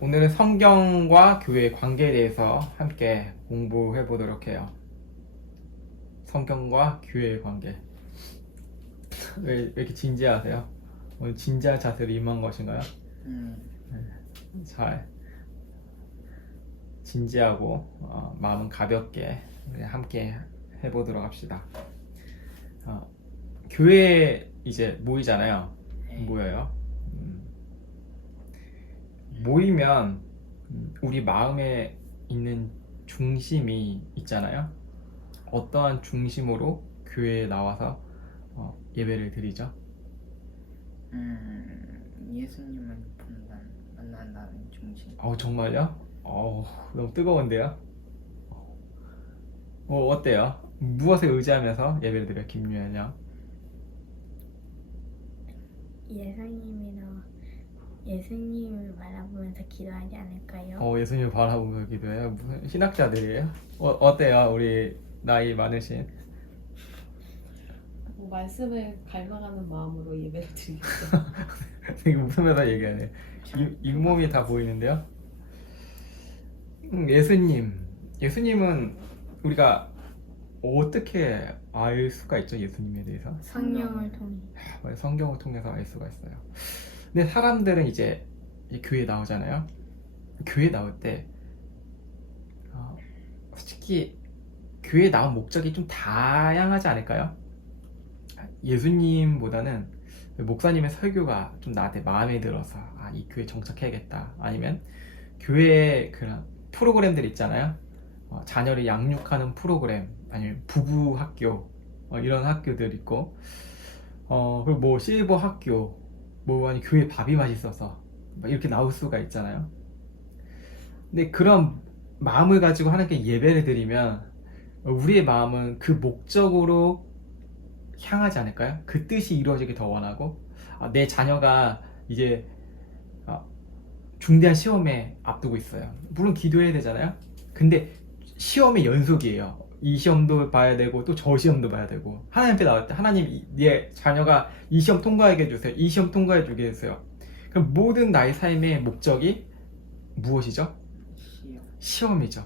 오늘은 성경과 교회의 관계에 대해서 함께 공부해 보도록 해요. 성경과 교회의 관계. 왜 이렇게 진지하세요? 오늘 진지한 자세로 임한 것인가요? 잘 진지하고 마음은 가볍게 우리 함께 해보도록 합시다. 교회에 이제 모이잖아요. 모여요. 모이면 우리 마음에 있는 중심이 있잖아요. 어떠한 중심으로 교회에 나와서 예배를 드리죠? 예수님을 만난다는 중심. 정말요? 너무 뜨거운데요? 어때요? 무엇에 의지하면서 예배를 드려, 김유현 양? 예수님을 바라보면서 기도하지 않을까요? 예수님을 바라보면서 기도해요? 무슨 신학자들이에요? 어때요? 우리 나이 많으신? 말씀을 갈망하는 마음으로 예배를 드리겠죠. 되게 웃으면서 얘기하네. 잇몸이 다 보이는데요? 예수님은 우리가 어떻게 알 수가 있죠? 예수님에 대해서? 성령을 통해. 성경을 통해서 알 수가 있어요. 근데 사람들은 이제 교회 나오잖아요. 교회 나올 때 솔직히 교회 나온 목적이 좀 다양하지 않을까요? 예수님보다는 목사님의 설교가 좀 나한테 마음에 들어서 이 교회 정착해야겠다. 아니면 교회에 그런 프로그램들 있잖아요. 자녀를 양육하는 프로그램, 아니면 부부 학교, 이런 학교들 있고, 그리고 뭐 실버 학교, 아니 교회 밥이 맛있어서 이렇게 나올 수가 있잖아요. 근데 그런 마음을 가지고 하나님께 예배를 드리면 우리의 마음은 그 목적으로 향하지 않을까요? 그 뜻이 이루어지길 더 원하고, 내 자녀가 이제 중대한 시험에 앞두고 있어요. 물론 기도해야 되잖아요. 근데 시험의 연속이에요. 이 시험도 봐야 되고 또 저 시험도 봐야 되고, 하나님 앞에 나올 때 하나님, 내 자녀가 이 시험 통과하게 해주세요. 이 시험 통과해 주게 해주세요. 그럼 모든 나의 삶의 목적이 무엇이죠? 시험이죠.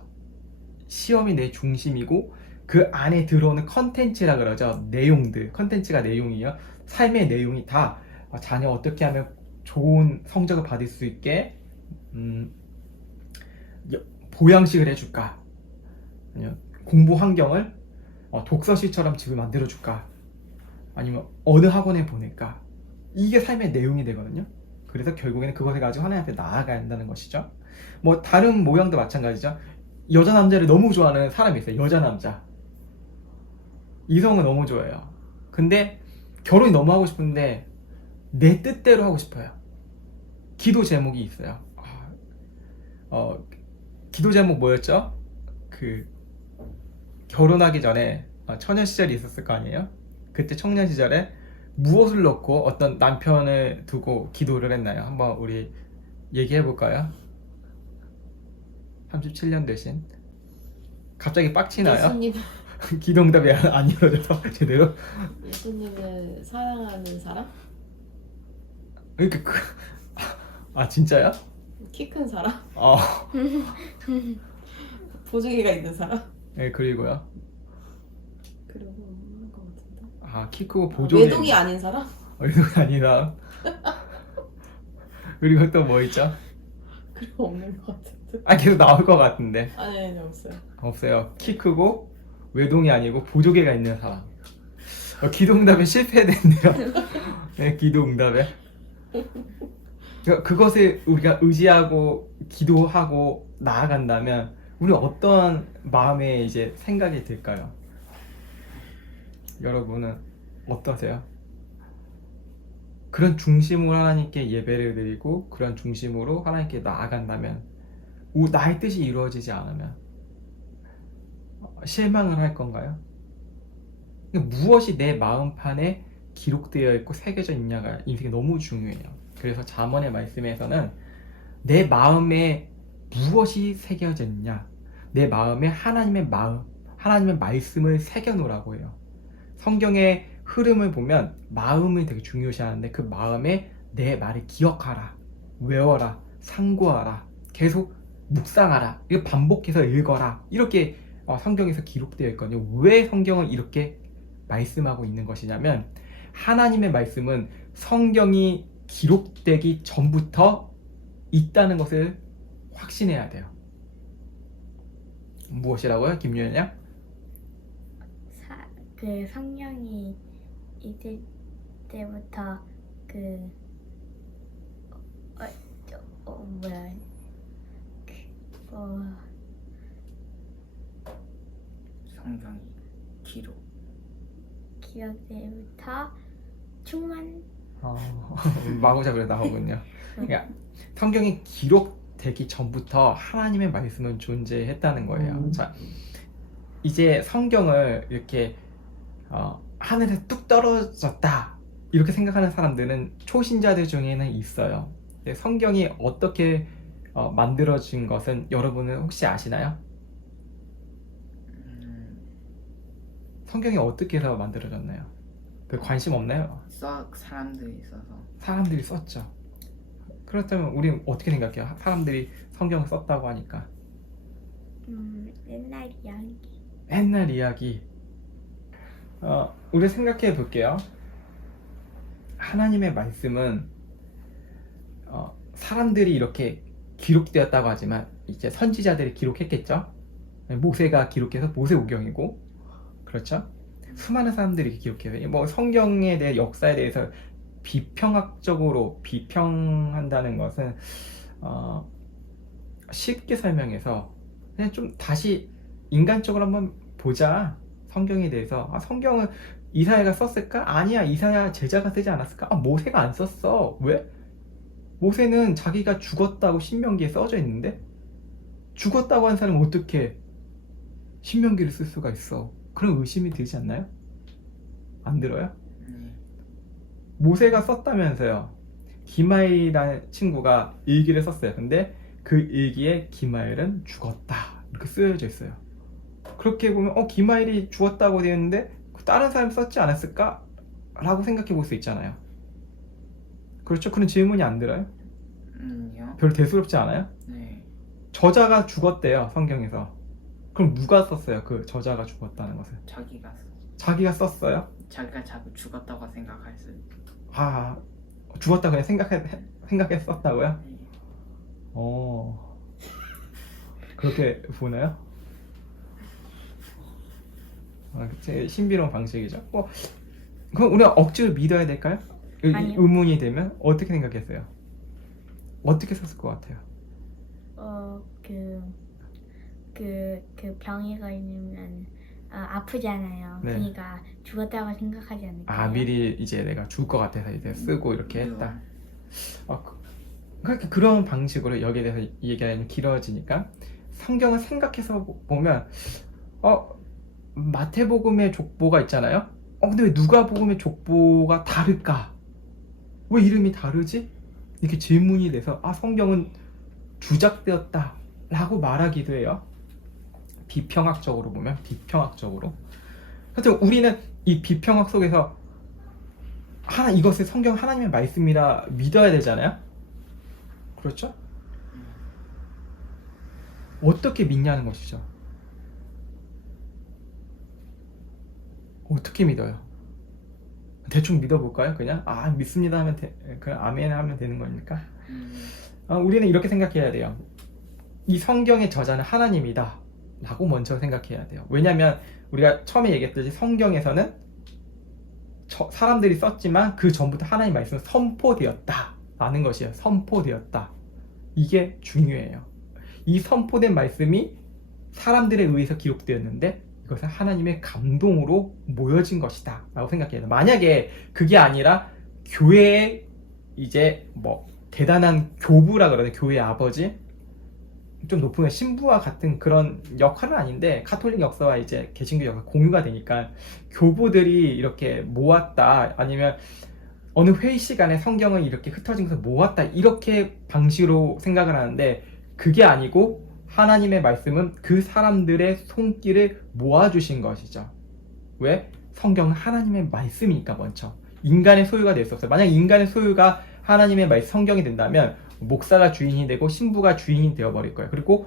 시험이 내 중심이고, 그 안에 들어오는 컨텐츠라 그러죠. 내용들, 컨텐츠가 내용이에요. 삶의 내용이 다 자녀 어떻게 하면 좋은 성적을 받을 수 있게 보양식을 해줄까, 아니면 공부 환경을 독서실처럼 집을 만들어 줄까, 아니면 어느 학원에 보낼까. 이게 삶의 내용이 되거든요. 그래서 결국에는 그것을 가지고 하나님 앞에 나아가야 한다는 것이죠. 뭐 다른 모양도 마찬가지죠. 여자 남자를 너무 좋아하는 사람이 있어요. 여자 남자, 이성을 너무 좋아해요. 근데 결혼이 너무 하고 싶은데 내 뜻대로 하고 싶어요. 기도 제목이 있어요. 기도 제목 뭐였죠? 그 결혼하기 전에 처녀 시절이 있었을 거 아니에요? 그때 청년 시절에 무엇을 넣고 어떤 남편을 두고 기도를 했나요? 한번 우리 얘기해 볼까요? 37년 되신. 갑자기 빡치나요? 예수님, 기도응답이 안 이루어져서 제대로? 예수님을 사랑하는 사람? 그러니까 진짜요? 키 큰 사람? 보조개가 있는 사람? 네, 그리고요. 그리고 없는 것 같은데. 키 크고 보조개. 외동이 아닌 사람? 외동이 아니다. 그리고 또 뭐 있죠? 그리고 없는 것 같은데. 계속 나올 것 같은데. 아니 없어요. 없어요. 키 크고 외동이 아니고 보조개가 있는 사람. 기도응답에 실패했는데요. 네, 기도응답에. 그것을 우리가 의지하고 기도하고 나아간다면 우리 어떤 마음의 이제 생각이 들까요? 여러분은 어떠세요? 그런 중심으로 하나님께 예배를 드리고 그런 중심으로 하나님께 나아간다면, 나의 뜻이 이루어지지 않으면 실망을 할 건가요? 무엇이 내 마음판에 기록되어 있고 새겨져 있냐가 인생에 너무 중요해요. 그래서 잠언의 말씀에서는 내 마음에 무엇이 새겨져 있냐, 내 마음에 하나님의 말씀을 새겨놓으라고 해요. 성경의 흐름을 보면 마음을 되게 중요시하는데, 그 마음에 내 말을 기억하라, 외워라, 상고하라. 계속 묵상하라, 이거 반복해서 읽어라, 이렇게 성경에서 기록되어 있거든요. 왜 성경을 이렇게 말씀하고 있는 것이냐면 하나님의 말씀은 성경이 기록되기 전부터 있다는 것을 확신해야 돼요. 무엇이라고요, 김유연 양? 그 성령이 있을 때부터 그 뭐야 성경이 기록. 기억 때부터 충만 마구잡이로 나오군요. 그러니까 성경이 기록되기 전부터 하나님의 말씀은 존재했다는 거예요. 자, 이제 성경을 이렇게 하늘에서 뚝 떨어졌다 이렇게 생각하는 사람들은 초신자들 중에는 있어요. 근데 성경이 어떻게 만들어진 것은 여러분은 혹시 아시나요? 성경이 어떻게 해서 만들어졌나요? 그 관심 없나요? 사람들이 있어서. 사람들이 썼죠. 그렇다면 우리는 어떻게 생각해요? 사람들이 성경을 썼다고 하니까. 옛날 이야기. 옛날 이야기. 우리 생각해 볼게요. 하나님의 말씀은 사람들이 이렇게 기록되었다고 하지만 이제 선지자들이 기록했겠죠. 모세가 기록해서 모세오경이고, 그렇죠? 수많은 사람들이 기록해서 뭐 성경에 대해 역사에 대해서 비평학적으로 비평한다는 것은 쉽게 설명해서 그냥 좀 다시 인간적으로 한번 보자. 성경에 대해서 성경은 이사야가 썼을까? 아니야, 이사야 제자가 쓰지 않았을까? 모세가 안 썼어. 왜? 모세는 자기가 죽었다고 신명기에 써져 있는데 죽었다고 한 사람은 어떻게 신명기를 쓸 수가 있어? 그런 의심이 들지 않나요? 안 들어요? 모세가 썼다면서요. 기마일이라는 친구가 일기를 썼어요. 근데 그 일기에 기마일은 죽었다 이렇게 쓰여져 있어요. 그렇게 보면 기마일이 죽었다고 되어 있는데 다른 사람이 썼지 않았을까? 라고 생각해 볼 수 있잖아요. 그렇죠? 그런 질문이 안 들어요? 별로 대수롭지 않아요? 네. 저자가 죽었대요, 성경에서. 그럼 누가 썼어요? 그 저자가 죽었다는 것을. 자기가 썼어요? 자기가 자꾸 죽었다고 생각했을 때. 죽었다고 그냥 생각했었다고요? 네. 그렇게 보나요? 제 신비로운 방식이죠. 그럼 우리가 억지로 믿어야 될까요? 아니요. 의문이 되면 어떻게 생각했어요? 어떻게 썼을 것 같아요? 그 병에 걸리면 아프잖아요. 네. 그러니까 죽었다고 생각하지 않을까요? 미리 이제 내가 죽을 것 같아서 이제 쓰고 이렇게 했다. 그러니까 그런 방식으로 여기에 대해서 얘기가 좀 길어지니까 성경을 생각해서 보면 마태복음의 족보가 있잖아요. 근데 왜 누가복음의 족보가 다를까? 왜 이름이 다르지? 이렇게 질문이 돼서 성경은 주작되었다 라고 말하기도 해요. 비평학적으로 보면, 비평학적으로. 하여튼 우리는 이 비평학 속에서 이것을 성경 하나님의 말씀이라 믿어야 되잖아요. 그렇죠? 어떻게 믿냐는 것이죠. 어떻게 믿어요? 대충 믿어볼까요? 그냥 믿습니다 하면 그냥 아멘 하면 되는 거니까. 우리는 이렇게 생각해야 돼요. 이 성경의 저자는 하나님이다 라고 먼저 생각해야 돼요. 왜냐하면 우리가 처음에 얘기했듯이 성경에서는 사람들이 썼지만 그 전부터 하나님 말씀은 선포되었다 라는 것이에요. 선포되었다. 이게 중요해요. 이 선포된 말씀이 사람들에 의해서 기록되었는데 이것은 하나님의 감동으로 모여진 것이다 라고 생각해야 돼요. 만약에 그게 아니라 교회의 이제 대단한 교부라 그러는 교회의 아버지, 좀 높은 신부와 같은 그런 역할은 아닌데 가톨릭 역사와 이제 개신교 역사 공유가 되니까 교부들이 이렇게 모았다, 아니면 어느 회의 시간에 성경을 이렇게 흩어진 것을 모았다, 이렇게 방식으로 생각을 하는데 그게 아니고 하나님의 말씀은 그 사람들의 손길을 모아주신 것이죠. 왜? 성경은 하나님의 말씀이니까. 먼저 인간의 소유가 될 수 없어요. 만약 인간의 소유가 하나님의 말 성경이 된다면 목사가 주인이 되고 신부가 주인이 되어버릴 거예요. 그리고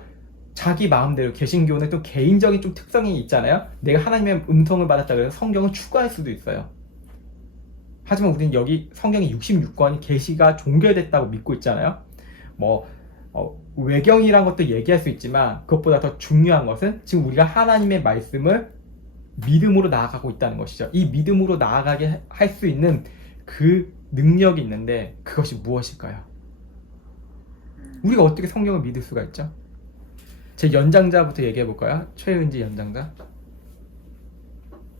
자기 마음대로 개신교는 또 개인적인 좀 특성이 있잖아요. 내가 하나님의 음성을 받았다 그래서 성경을 추가할 수도 있어요. 하지만 우리는 여기 성경의 66권이 계시가 종결됐다고 믿고 있잖아요. 뭐 외경이란 것도 얘기할 수 있지만 그것보다 더 중요한 것은 지금 우리가 하나님의 말씀을 믿음으로 나아가고 있다는 것이죠. 이 믿음으로 나아가게 할 수 있는 그 능력이 있는데 그것이 무엇일까요? 우리가 어떻게 성경을 믿을 수가 있죠? 제 연장자부터 얘기해 볼까요? 최은지 연장자.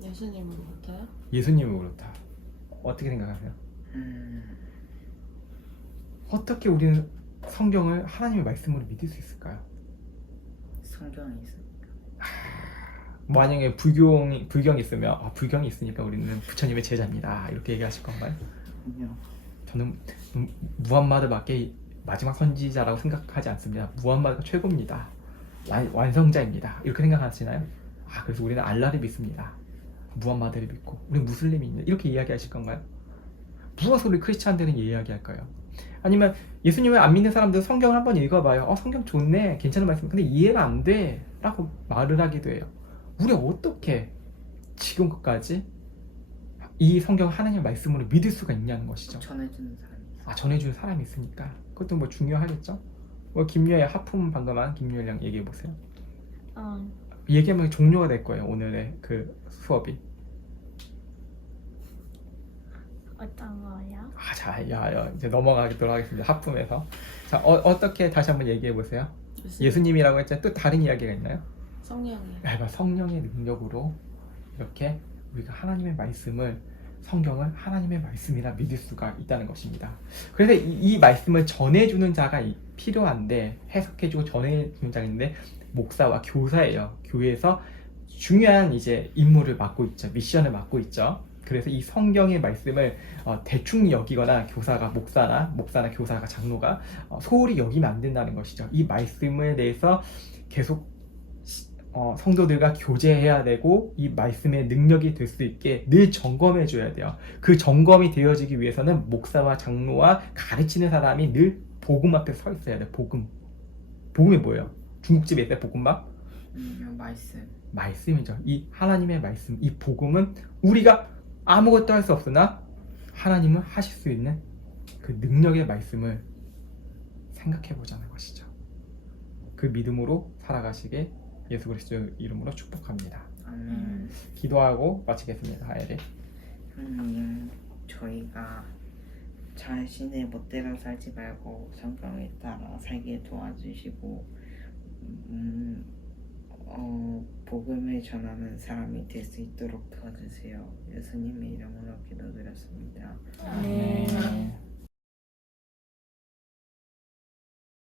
예수님으로부터요? 예수님으로부터. 어떻게 생각하세요? 어떻게 우리는 성경을 하나님의 말씀으로 믿을 수 있을까요? 성경이 있으니까. 만약에 불경이 있으면 불경이 있으니까 우리는 부처님의 제자입니다. 이렇게 얘기하실 건가요? 아니요. 저는 무함마드밖에 마지막 선지자라고 생각하지 않습니다. 무함마드가 최고입니다. 완성자입니다. 이렇게 생각하시나요? 그래서 우리는 알라를 믿습니다. 무함마드를 믿고 우리는 무슬림입니다. 이렇게 이야기하실 건가요? 무엇으로 우리 크리스찬들은 이야기할까요? 아니면 예수님을 안 믿는 사람들 성경을 한번 읽어봐요. 성경 좋네, 괜찮은 말씀. 근데 이해가 안 돼 라고 말을 하기도 해요. 우리가 어떻게 지금 것까지 이 성경 하나님의 말씀으로 믿을 수가 있냐는 것이죠. 전해주는 사람이 있어요. 전해주는 사람이 있으니까 그것도 뭐 중요하겠죠. 김유의 하품 방금 한 김유혜랑 얘기해보세요. 얘기하면 종료가 될 거예요. 오늘의 그 수업이. 어떤 거요? 이제 넘어가도록 하겠습니다. 하품에서. 자, 어떻게 다시 한번 얘기해보세요. 예수님이라고 했잖아요. 또 다른 이야기가 있나요? 성령이. 성령의 능력으로 이렇게 우리가 하나님의 말씀을, 성경을 하나님의 말씀이라 믿을 수가 있다는 것입니다. 그래서 이 말씀을 전해주는 자가 필요한데, 해석해주고 전해주는 자가 있는데 목사와 교사예요. 교회에서 중요한 이제 임무를 맡고 있죠. 미션을 맡고 있죠. 그래서 이 성경의 말씀을 대충 여기거나 목사나 교사가 장로가 소홀히 여기면 안 된다는 것이죠. 이 말씀에 대해서 계속 성도들과 교제해야 되고 이 말씀의 능력이 될 수 있게 늘 점검해 줘야 돼요. 그 점검이 되어지기 위해서는 목사와 장로와 가르치는 사람이 늘 복음 앞에 서 있어야 돼요. 복음이 뭐예요? 중국집에 있을 때 볶음밥? 말씀이죠. 이 하나님의 말씀, 이 복음은 우리가 아무것도 할 수 없으나 하나님은 하실 수 있는 그 능력의 말씀을 생각해 보자는 것이죠. 그 믿음으로 살아가시게 예수 그리스도 이름으로 축복합니다. 아멘. 기도하고 마치겠습니다. 아예리. 하나님, 저희가 자신의 멋대로 살지 말고 성경에 따라 살게 도와주시고 복음을 전하는 사람이 될 수 있도록 도와주세요. 예수님의 이름으로 기도드렸습니다.